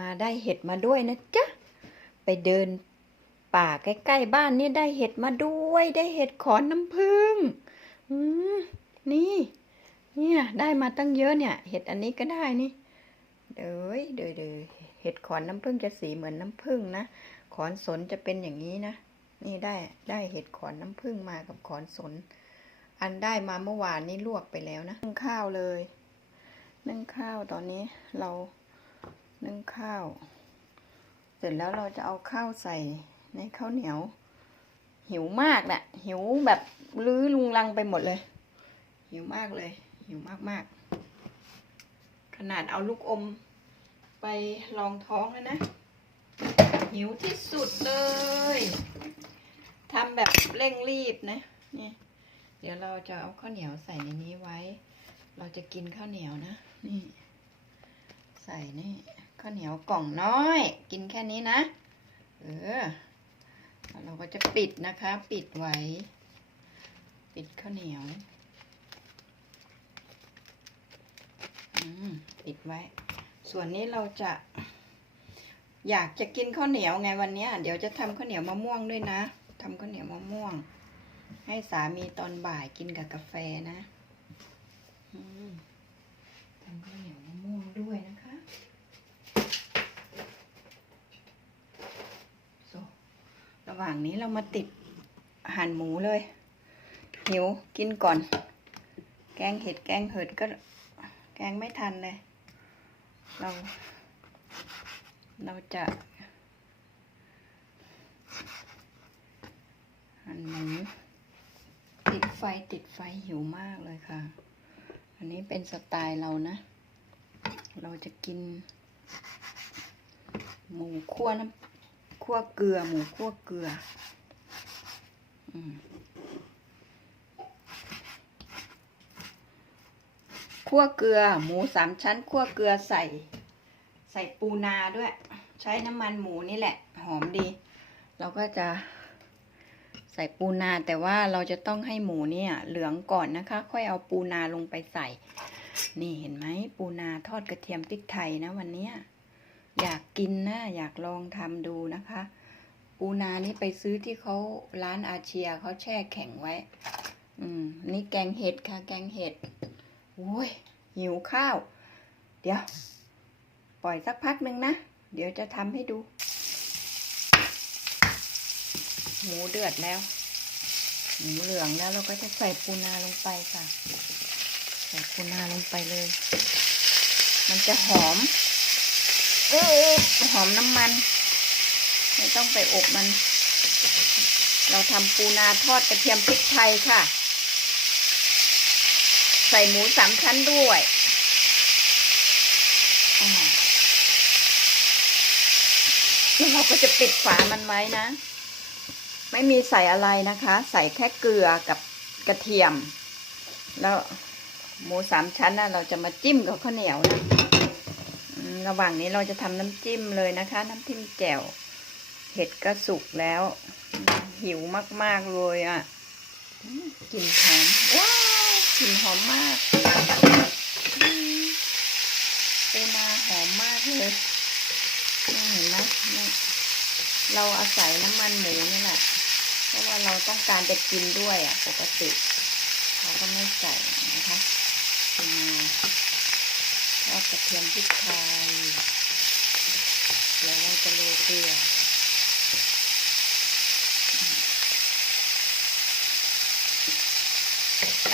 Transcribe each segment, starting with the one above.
มาได้เห็ดมาด้วยนะจ๊ะ ไปเดินป่าใกล้ๆบ้านนี่ได้เห็ดมาด้วย ได้เห็ดขอนน้ำผึ้งอืมนี่ เนี่ยได้มาตั้งเยอะเนี่ย เห็ดอันนี้ก็ได้นี่เดยเดยเดยเห็ดขอนน้ำผึ้งจะสีเหมือนน้ำผึ้งนะ ขอนสนจะเป็นอย่างนี้นะ นี่ได้ได้เห็ดขอนน้ำผึ้งมากับขอนสน อันได้มาเมื่อวานนี้ลวกไปแล้วนะนึ่งข้าวเลยนึ่งข้าวตอนนี้เรา นึ่งข้าว เสร็จแล้วเราจะเอาข้าวใส่ในข้าวเหนียว หิวมากแหละหิวแบบลื้อลุงลังไปหมดเลย หิวมากเลย หิวมากมากๆขนาดเอาลูกอมไปลองท้องแล้วนะ หิวที่สุดเลยทำแบบเร่งรีบนะนี่เดี๋ยวเราจะเอาข้าวเหนียวใส่ในนี้ไว้ เราจะกินข้าวเหนียวนะ นี่ ใส่นี่ ข้าวเหนียวกล่องน้อย กินแค่นี้นะ เออ เราก็จะปิดนะคะ ปิดไว้ ปิดข้าวเหนียวปิดไว้ ส่วนนี้เราจะ อยากจะกินข้าวเหนียวไงวันนี้เดี๋ยวจะทำข้าวเหนียวมะม่วงด้วยนะทำข้าวเหนียวมะม่วง ให้สามีตอนบ่ายกินกับกาแฟนะทำข้าวเหนียวมะม่วงด้วยนะคะโซ ระหว่างนี้เรามาติดหั่นหมูเลย หิวกินก่อน แกงเห็ดแกงเห็ดก็ แกงไม่ทันเลย เรา เราจะหั่นหมูติดไฟติดไฟหิวมากเลยค่ะ อันนี้เป็นสไตล์เรานะ เราจะกิน หมูคั่วน้ำ คั่วเกลือ หมูคั่วเกลืออคั่วเกลือ หมูสามชั้นคั่วเกลือใส่ ใส่ปูนาด้วย ใช้น้ำมันหมูนี่แหละ หอมดี เราก็จะใส่ปูนาแต่ว่าเราจะต้องให้หมูเนี่ยเหลืองก่อนนะคะ ค่อยเอาปูนาลงไปใส่ นี่เห็นไหมปูนาทอดกระเทียมพริกไทยนะวันเนี้ย อยากกินนะอยากลองทำดูนะคะ ปูนานี่ไปซื้อที่เขาร้านอาเชียเขาแช่แข็งไว้ อืม นี่แกงเห็ดค่ะ แกงเห็ดโอ้ยหิวข้าว เดี๋ยว ปล่อยสักพักหนึ่งนะ เดี๋ยวจะทำให้ดู หมูเดือดแล้ว หมูเหลืองแล้วเราก็จะใส่ปูนาลงไปค่ะ ใส่ปูนาลงไปเลย มันจะหอม เออหอมน้ำมัน ไม่ต้องไปอบมัน เราทำปูนาทอดกระเทียมพริกไทยค่ะ ใส่หมูสามชั้นด้วยแล้วเราก็จะปิดฝามันไว้นะ ไม่มีใส่อะไรนะคะ ใส่แค่เกลือกับกระเทียม แล้วหมูสามชั้นนะเราจะมาจิ้มกับข้าวเหนียวนะ ระหว่างนี้เราจะทำน้ำจิ้มเลยนะคะ น้ำจิ้มแจ่วเห็ดก็สุกแล้ว หิวมากๆเลยอะกลิ่นหอมว้าวกลิ่นหอมมากปูนาหอมมากเลยนี่เห็นไหมนี่เราอาศัยน้ำมันหมูนี่แหละเพราะว่าเราต้องการจะกินด้วยอะ ปกติ เราก็ไม่ใส่นะคะปูนา ทอดกระเทียมพริกไทยเดี๋ยวเราจะโรยเกลือ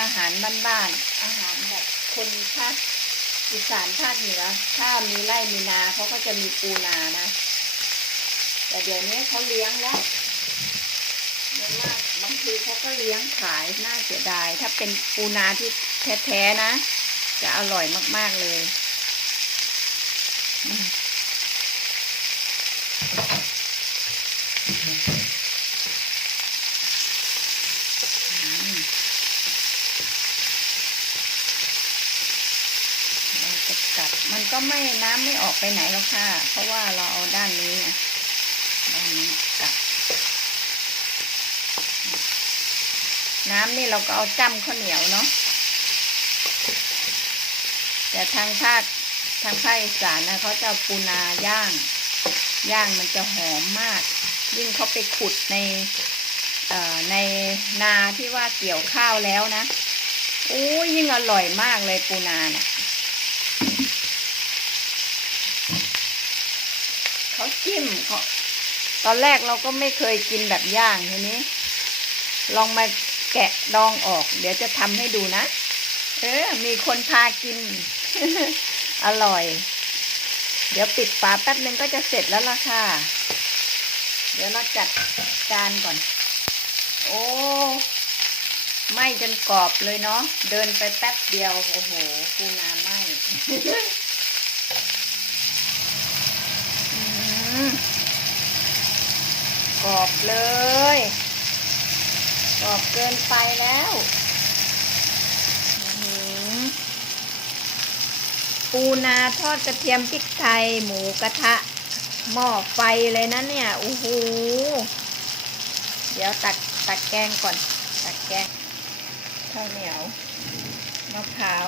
อาหารบ้านๆ อาหารแบบคนภาคอีสานภาคเหนือ ถ้ามีไร่มีนาเขาก็จะมีปูนานะ แต่เดี๋ยวนี้เขาเลี้ยงแล้วเยอะมากบางทีเขาก็เลี้ยงขายน่าเสียดาย ถ้าเป็นปูนาที่แท้ๆนะ จะอร่อยมากๆเลยอืมอืมเราจะ ก็ไม่น้ำไม่ออกไปไหนแล้วค่ะ เพราะว่าเราเอาด้านนี้ไงด้านนี้กัดน้ำนี่เราก็เอาจ้ำข้าวเหนียวเนาะแต่ทางภาคทางภาคอีสานนะเขาจะปูนาย่าง ย่างมันจะหอมมาก ยิ่งเขาไปขุดในในนาที่ว่าเกี่ยวข้าวแล้วนะโอ้ยยิ่งอร่อยมากเลยปูนาเนี่ย เขาจิ้มเขาตอนแรกเราก็ไม่เคยกินแบบย่างทีนี้ ลองมาแกะดองออก เดี๋ยวจะทำให้ดูนะ เออ มีคนพากิน อร่อย เดี๋ยวปิดฝาแป๊บนึงก็จะเสร็จแล้วล่ะค่ะ เดี๋ยวเราจัดจานก่อน โอ้ไหม้จนกรอบเลยเนาะ เดินไปแป๊บเดียว โอ้โหปูนาไหม้ อืม กรอบเลยกรอบเกินไปแล้วปูนาทอดกระเทียมพริกไทย หมูกระทะหม้อไฟเลยนะเนี่ยโอ้โหเดี๋ยวตักตักแกงก่อน ตักแกงข้าวเหนียวมะพร้าว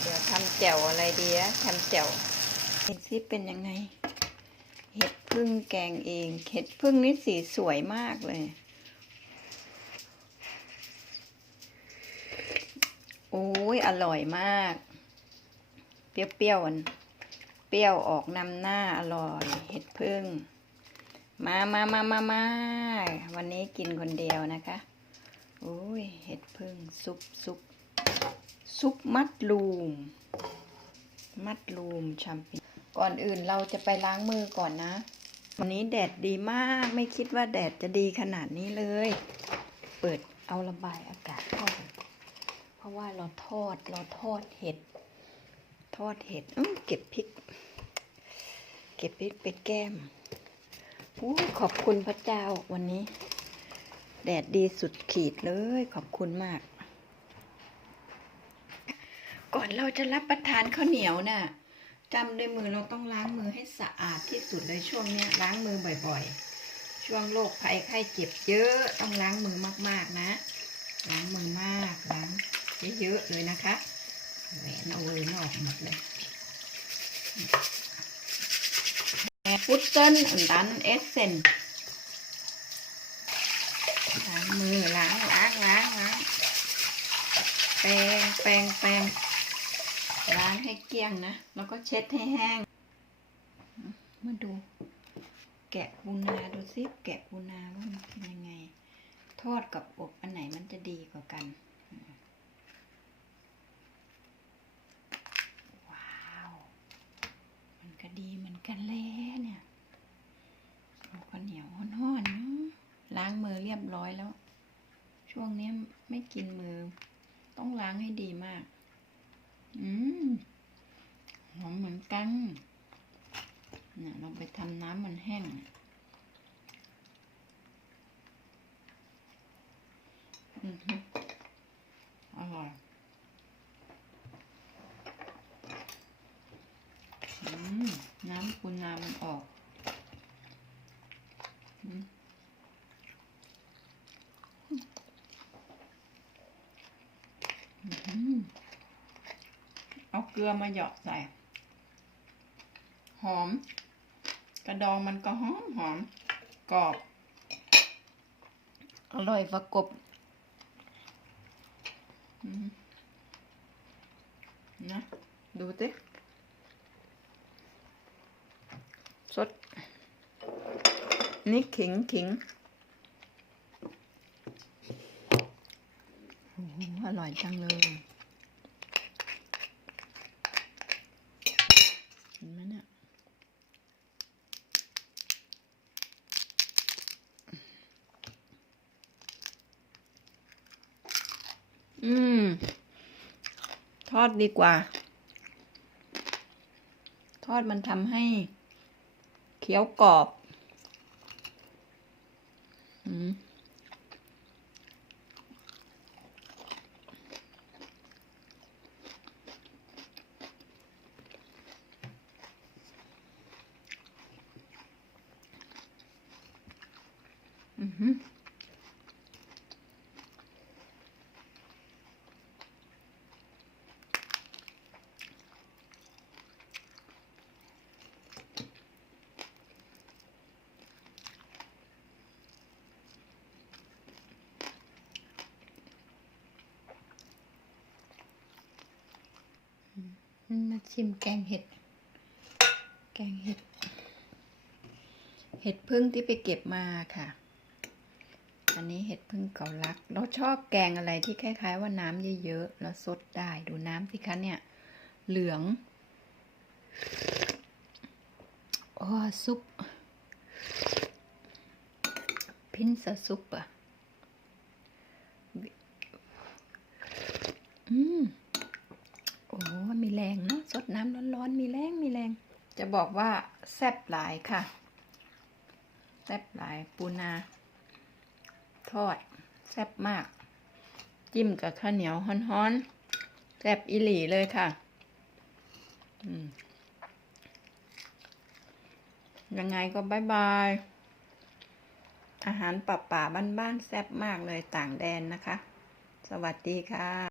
เดี๋ยวทำแจ่วอะไรดีอะทำแจ่วเห็นซิเป็นยังไง พึ่งแกงเองเห็ดพึ่งนี่สีสวยมากเลย โอ้ยอร่อยมาก เปรี้ยวๆอันเปรี้ยวออกนำหน้าอร่อย เห็ดพึ่ง มามามามามาวันนี้กินคนเดียวนะคะโอ้ยเห็ดพึ่งซุปซุปซุปมัดลูม มัดลูมชัมปิก่อนอื่นเราจะไปล้างมือก่อนนะ วันนี้แดดดีมากไม่คิดว่าแดดจะดีขนาดนี้เลย เปิดเอาระบายอากาศเข้าเพราะว่าเราทอดเราทอดเห็ด ทอดเห็ดอื้อเก็บพริก เก็บพริกไปแก้มอู้ขอบคุณพระเจ้าวันนี้ แดดดีสุดขีดเลย ขอบคุณมาก ก่อนเราจะรับประทานข้าวเหนียวน่ะ จำด้วยมือเราต้องล้างมือให้สะอาดที่สุดเลยช่วงนี้ล้างมือบ่อยๆ ช่วงโรคภัยไข้เจ็บเยอะต้องล้างมือมากๆนะ ล้างมือมากล้างเยอะๆเลยนะคะแหวนเอาเลยนอกหมดเลยพุตเติ้ลอันดันเอสเซนล้างมือล้างล้างล้างล้างแปรงแปรงแปรง ล้างให้เกลี้ยงนะ แล้วก็เช็ดให้แห้ง มาดู แกะปูนาดูซิแกะปูนาว่ามันเป็นยังไง ทอดกับอบอันไหนมันจะดีกว่ากัน ว้าว มันก็ดีเหมือนกันเลยเนี่ยโอ้ข้าวเหนียวห่อนๆเนะล้างมือเรียบร้อยแล้ว ช่วงนี้ไม่กินมือ ต้องล้างให้ดีมาก อืมหอมเหมือนกันเนี่ยเราไปทำน้ำมันแห้ง อือฮึอร่อย อืม น้ำปูนามันออกอืมอื้อหือเอาเก ลือมาหยาะใส่ หอม กระดองมันก็หอมหอมกรอบ อร่อยฝักกบนะดูสิสด นี่ขิงขิงอร่อยจังเลยเห็นไหมเนี่ย อืม ทอดดีกว่า ทอดมันทำให้เคี้ยวกรอบ อืมอือหือ มาชิมแกงเห็ด แกงเห็ด เห็ดพึ่งที่ไปเก็บมาค่ะ อันนี้เห็ดพึ่งเกาลัก เราชอบแกงอะไรที่คล้าย ๆ ว่าน้ำเยอะๆ แล้วสดได้ ดูน้ำสิคะเนี่ย เหลืองโอ้ซุป พินซาซุปอะอืม โอ้มีแรงเนอะสดน้ำร้อนๆ มีแรงมีแรง จะบอกว่าแซ่บหลายค่ะ แซ่บหลายปูนา ทอด แซ่บมาก จิ้มกับข้าวเหนียวฮ้อนๆ แซ่บอีหลีเลยค่ะยังไงก็บายบาย อาหารป่าป่าๆบ้านๆแซ่บมากเลยต่างแดนนะคะ สวัสดีค่ะ